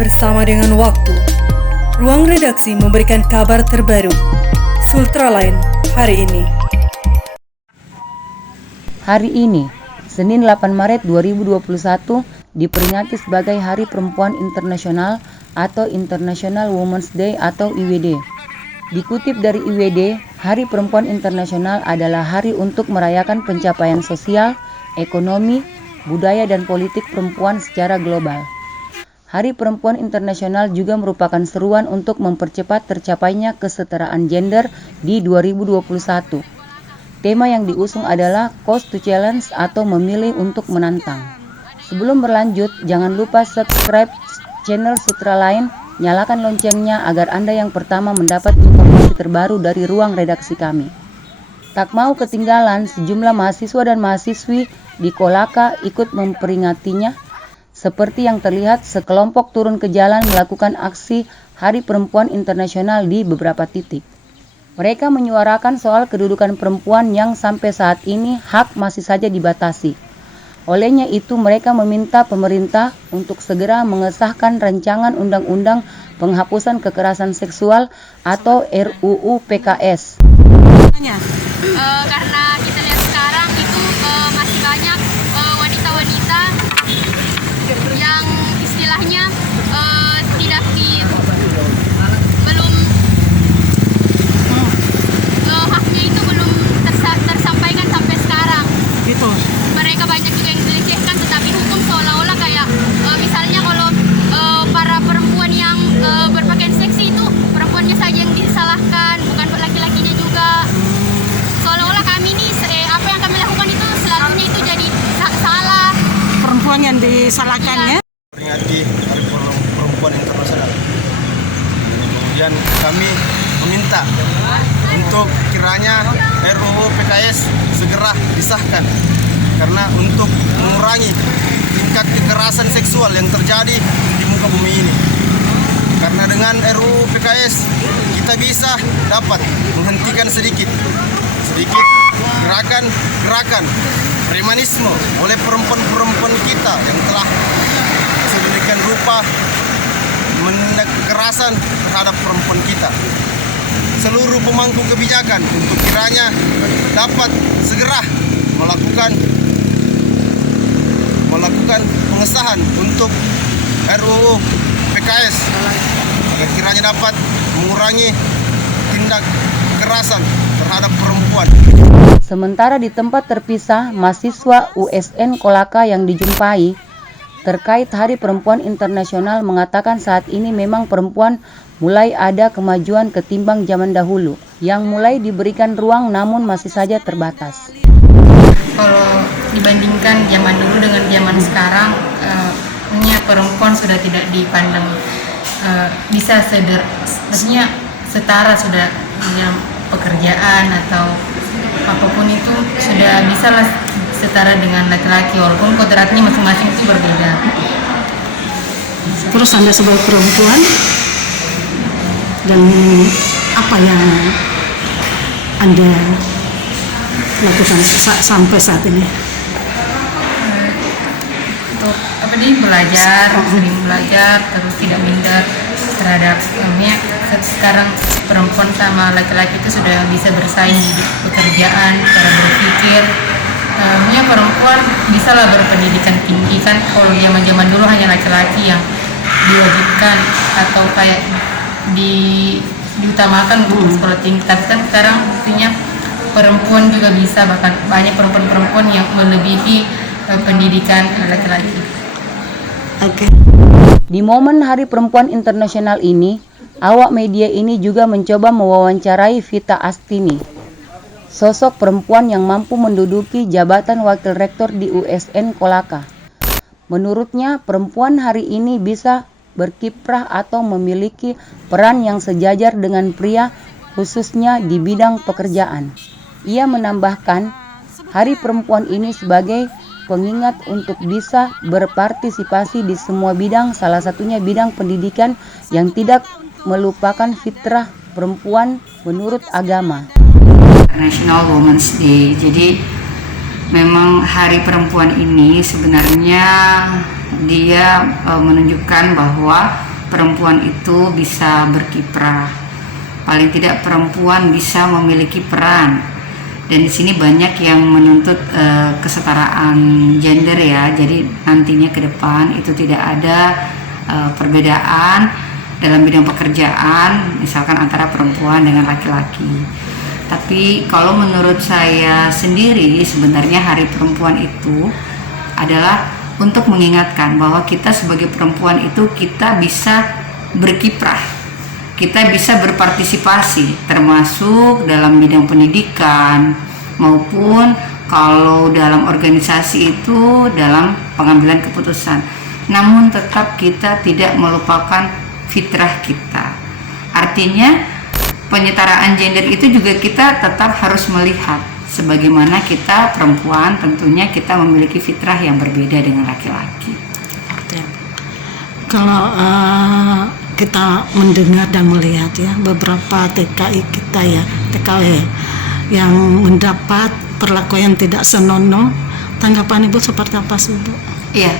bersama dengan waktu. Ruang redaksi memberikan kabar terbaru. Sultraline hari ini. Hari ini, Senin 8 Maret 2021, diperingati sebagai Hari Perempuan Internasional atau International Women's Day atau IWD. Dikutip dari IWD, Hari Perempuan Internasional adalah hari untuk merayakan pencapaian sosial, ekonomi, budaya dan politik perempuan secara global. Hari Perempuan Internasional juga merupakan seruan untuk mempercepat tercapainya kesetaraan gender di 2021. Tema yang diusung adalah Courage to Challenge atau memilih untuk menantang. Sebelum berlanjut, jangan lupa subscribe channel Sultraline, nyalakan loncengnya agar Anda yang pertama mendapat informasi terbaru dari ruang redaksi kami. Tak mau ketinggalan, sejumlah mahasiswa dan mahasiswi di Kolaka ikut memperingatinya. Seperti yang terlihat, sekelompok turun ke jalan melakukan aksi Hari Perempuan Internasional di beberapa titik. Mereka menyuarakan soal kedudukan perempuan yang sampai saat ini hak masih saja dibatasi. Olehnya itu, mereka meminta pemerintah untuk segera mengesahkan rancangan undang-undang penghapusan kekerasan seksual atau RUU PKS. Karena kita lihat sekarang itu masih banyak wanita-wanita yang istilahnya tidak belum haknya itu belum tersampaikan sampai sekarang. Gitu. Mereka banyak juga yang dilecehkan, tetapi hukum seolah-olah kayak misalnya kalau para perempuan yang berpakaian seksi itu perempuannya saja yang disalahkan, bukan laki-lakinya juga. Seolah-olah kami ini apa yang kami lakukan itu selalunya itu jadi salah. Perempuan yang disalahkannya. Peringati Hari Perempuan Internasional. Kemudian kami meminta untuk kiranya RUU PKS segera disahkan karena untuk mengurangi tingkat kekerasan seksual yang terjadi di muka bumi ini. Karena dengan RUU PKS kita bisa dapat menghentikan sedikit gerakan premanisme oleh perempuan-perempuan kita yang telah sedemikian rupa menindak kekerasan terhadap perempuan kita. Seluruh pemangku kebijakan untuk kiranya dapat segera melakukan pengesahan untuk RUU PKS agar kiranya dapat mengurangi tindak kekerasan terhadap perempuan. Sementara di tempat terpisah, mahasiswa USN Kolaka yang dijumpai terkait Hari Perempuan Internasional mengatakan saat ini memang perempuan mulai ada kemajuan ketimbang zaman dahulu, yang mulai diberikan ruang namun masih saja terbatas. Kalau dibandingkan zaman dulu dengan zaman sekarang, perempuan sudah tidak dipandang bisa maksudnya setara sudah dalam pekerjaan atau apapun itu sudah bisa lah setara dengan laki-laki walaupun kodratnya masing-masing itu berbeda. Terus Anda sebagai perempuan dan apa yang Anda lakukan sampai saat ini? Untuk belajar, sering belajar, terus tidak minder terhadap sekarang perempuan sama laki-laki itu sudah bisa bersaing di pekerjaan, cara berpikir. Perempuan bisa lah berpendidikan tinggi kan, kalau zaman dulu hanya laki-laki yang diwajibkan atau kayak diutamakan untuk sekolah tinggi, tapi kan sekarang buktinya perempuan juga bisa, bahkan banyak perempuan yang melebihi pendidikan laki-laki. Oke. Di momen Hari Perempuan Internasional ini, awak media ini juga mencoba mewawancarai Vita Astini, sosok perempuan yang mampu menduduki jabatan wakil rektor di USN Kolaka. Menurutnya, perempuan hari ini bisa berkiprah atau memiliki peran yang sejajar dengan pria, khususnya di bidang pekerjaan. Ia menambahkan, Hari Perempuan ini sebagai pengingat untuk bisa berpartisipasi di semua bidang, salah satunya bidang pendidikan yang tidak melupakan fitrah perempuan menurut agama. International Women's Day. Jadi memang Hari Perempuan ini sebenarnya dia menunjukkan bahwa perempuan itu bisa berkiprah. Paling tidak perempuan bisa memiliki peran. Dan di sini banyak yang menuntut kesetaraan gender ya. Jadi nantinya ke depan itu tidak ada perbedaan dalam bidang pekerjaan, misalkan antara perempuan dengan laki-laki. Tapi kalau menurut saya sendiri, sebenarnya Hari Perempuan itu adalah untuk mengingatkan bahwa kita sebagai perempuan itu kita bisa berkiprah, kita bisa berpartisipasi, termasuk dalam bidang pendidikan maupun kalau dalam organisasi itu dalam pengambilan keputusan. Namun tetap kita tidak melupakan fitrah kita. Artinya penyetaraan gender itu juga kita tetap harus melihat sebagaimana kita perempuan tentunya kita memiliki fitrah yang berbeda dengan laki-laki. Kalau kita mendengar dan melihat ya beberapa TKI kita ya, TKW yang mendapat perlakuan yang tidak senonoh, tanggapan Ibu seperti apa sih, Bu? Iya,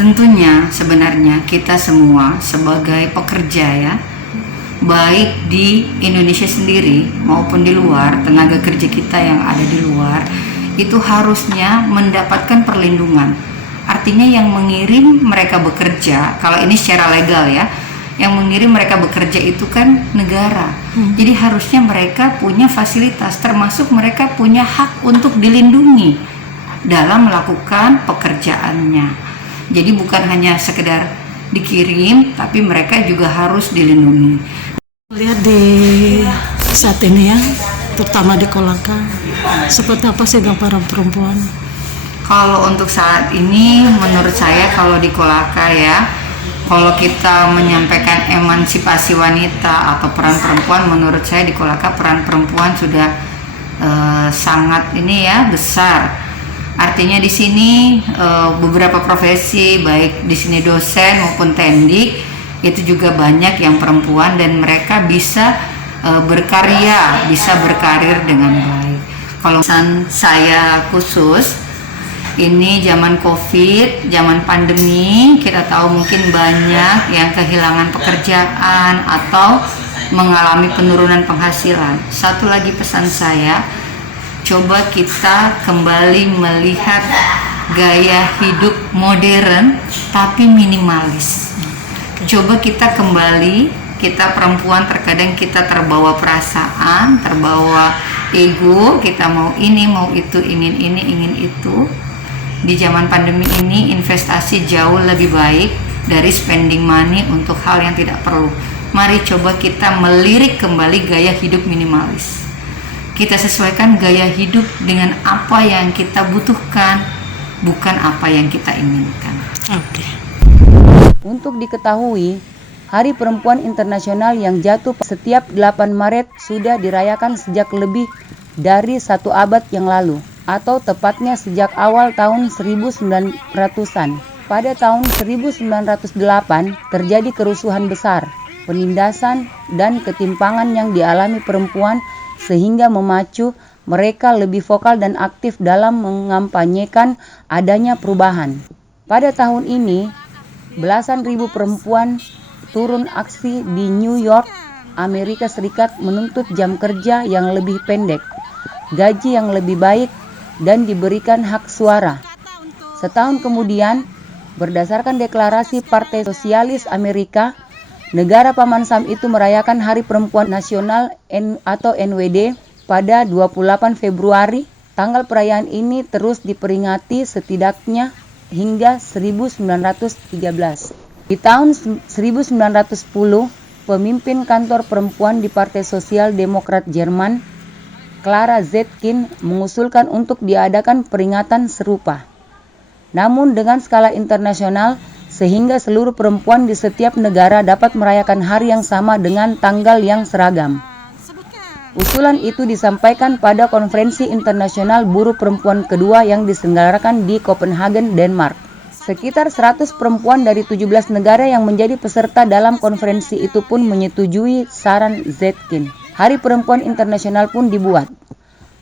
tentunya sebenarnya kita semua sebagai pekerja ya, baik di Indonesia sendiri maupun di luar, tenaga kerja kita yang ada di luar itu harusnya mendapatkan perlindungan. Artinya yang mengirim mereka bekerja, kalau ini secara legal ya, yang mengirim mereka bekerja itu kan negara. Jadi harusnya mereka punya fasilitas, termasuk mereka punya hak untuk dilindungi dalam melakukan pekerjaannya. Jadi bukan hanya sekedar dikirim, tapi mereka juga harus dilindungi. Lihat di saat ini ya, terutama di Kolaka, seperti apa sih para perempuan? Kalau untuk saat ini, menurut saya kalau di Kolaka ya, kalau kita menyampaikan emansipasi wanita atau peran perempuan, menurut saya di Kolaka peran perempuan sudah sangat ini ya besar. Artinya di sini beberapa profesi, baik di sini dosen maupun tendik, itu juga banyak yang perempuan dan mereka bisa berkarya, bisa berkarir dengan baik. Kalau saya khusus, ini zaman COVID, zaman pandemi, kita tahu mungkin banyak yang kehilangan pekerjaan atau mengalami penurunan penghasilan. Satu lagi pesan saya, coba kita kembali melihat gaya hidup modern tapi minimalis. Coba kita kembali, kita perempuan terkadang kita terbawa perasaan, terbawa ego, kita mau ini, mau itu, ingin ini, ingin itu. Di zaman pandemi ini investasi jauh lebih baik dari spending money untuk hal yang tidak perlu. Mari coba kita melirik kembali gaya hidup minimalis. Kita sesuaikan gaya hidup dengan apa yang kita butuhkan, bukan apa yang kita inginkan. Oke. Untuk diketahui, Hari Perempuan Internasional yang jatuh setiap 8 Maret sudah dirayakan sejak lebih dari 1 abad yang lalu, atau tepatnya sejak awal tahun 1900-an. Pada tahun 1908 terjadi kerusuhan besar, penindasan dan ketimpangan yang dialami perempuan sehingga memacu mereka lebih vokal dan aktif dalam mengampanyekan adanya perubahan. Pada tahun ini, belasan ribu perempuan turun aksi di New York, Amerika Serikat menuntut jam kerja yang lebih pendek, gaji yang lebih baik, dan diberikan hak suara. Setahun kemudian, berdasarkan deklarasi Partai Sosialis Amerika, negara Paman Sam itu merayakan Hari Perempuan Nasional atau NWD pada 28 Februari. Tanggal perayaan ini terus diperingati setidaknya hingga 1913. Di tahun 1910, pemimpin kantor perempuan di Partai Sosial Demokrat Jerman, Clara Zetkin, mengusulkan untuk diadakan peringatan serupa. Namun dengan skala internasional, sehingga seluruh perempuan di setiap negara dapat merayakan hari yang sama dengan tanggal yang seragam. Usulan itu disampaikan pada Konferensi Internasional Buruh Perempuan kedua yang diselenggarakan di Copenhagen, Denmark. Sekitar 100 perempuan dari 17 negara yang menjadi peserta dalam konferensi itu pun menyetujui saran Zetkin. Hari Perempuan Internasional pun dibuat.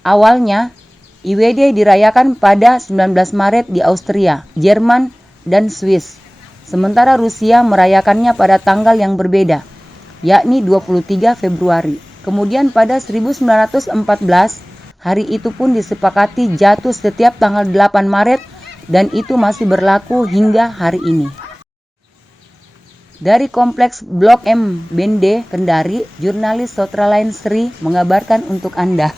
Awalnya, IWD dirayakan pada 19 Maret di Austria, Jerman, dan Swiss. sementara Rusia merayakannya pada tanggal yang berbeda, yakni 23 Februari. Kemudian pada 1914, hari itu pun disepakati jatuh setiap tanggal 8 Maret dan itu masih berlaku hingga hari ini. Dari Kompleks Blok M, Bende, Kendari, jurnalis Sotralain Sri mengabarkan untuk Anda.